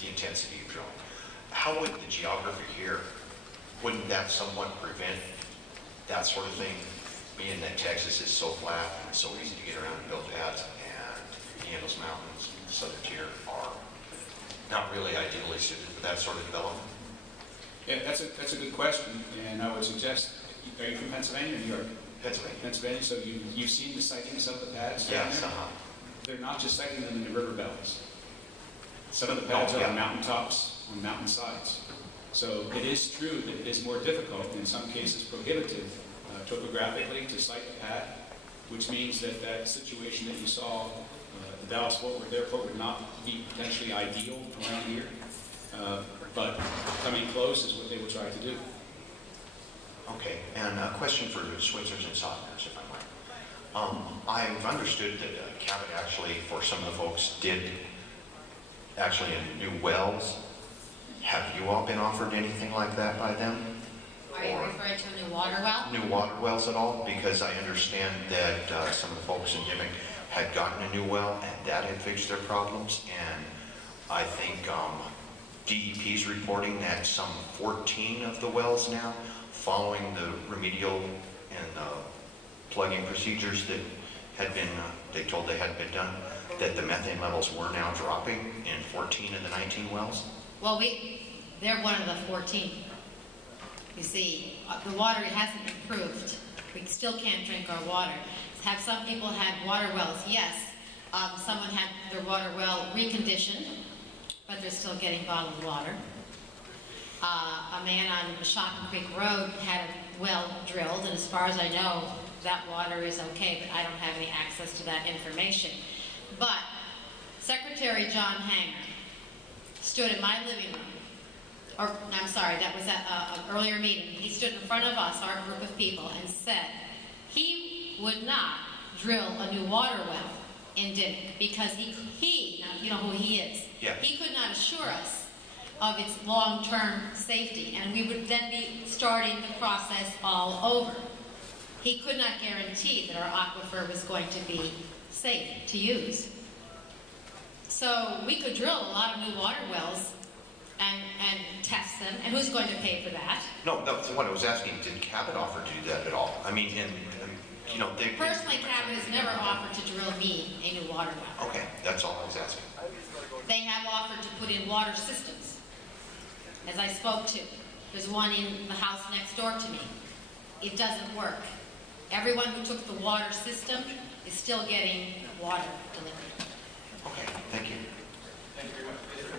the intensity of drilling. How would the geography here, wouldn't that somewhat prevent that sort of thing, being that Texas is so flat and so easy to get around and build pads, and the Andes Mountains, the southern tier, are not really ideally suited for that sort of development? Yeah, that's a good question, and I would suggest, are you from Pennsylvania or New York? Pennsylvania. Pennsylvania, so you've seen the sightings of the pads? Yes, They're not just sighting them in the river bellies. Some of the pads are on mountaintops, on mountainsides. So it is true that it is more difficult, in some cases prohibitive, topographically to site a pad, which means that that situation that you saw, the Dallas-Fort Worth Airport, would not be potentially ideal around here. But coming close is what they will try to do. Okay, and a question for Switzers and Southerners, if I might. I've understood that Cabot actually, for some of the folks, did actually in new wells. Have you all been offered anything like that by them? Are you referring to a new water well? New water wells at all? Because I understand that some of the folks in Dimmick had gotten a new well and that had fixed their problems, and I think DEP's reporting that some 14 of the wells now, following the remedial and plugging procedures that had been, they told they hadn't been done, that the methane levels were now dropping in 14 of the 19 wells? Well, they're one of the 14. You see, the water hasn't improved. We still can't drink our water. Have some people had water wells? Yes. Someone had their water well reconditioned, but they're still getting bottled water. A man on Mashawkin Creek Road had a well drilled, and as far as I know, that water is okay, but I don't have any access to that information. But Secretary John Hanger stood in my living room, or I'm sorry, that was at an earlier meeting. He stood in front of us, our group of people, and said he would not drill a new water well in Dimmick because he, now you know who he is, yeah. He could not assure us of its long-term safety, and we would then be starting the process all over. He could not guarantee that our aquifer was going to be safe to use. So we could drill a lot of new water wells and test them, and who's going to pay for that? No, that's what I was asking. Did Cabot offer to do that at all? I mean, you know, they... Personally, Cabot has never offered to drill me a new water well. Okay, that's all I was asking. They have offered to put in water systems, as I spoke to. There's one in the house next door to me. It doesn't work. Everyone who took the water system is still getting water delivered. Okay, thank you. Thank you very much.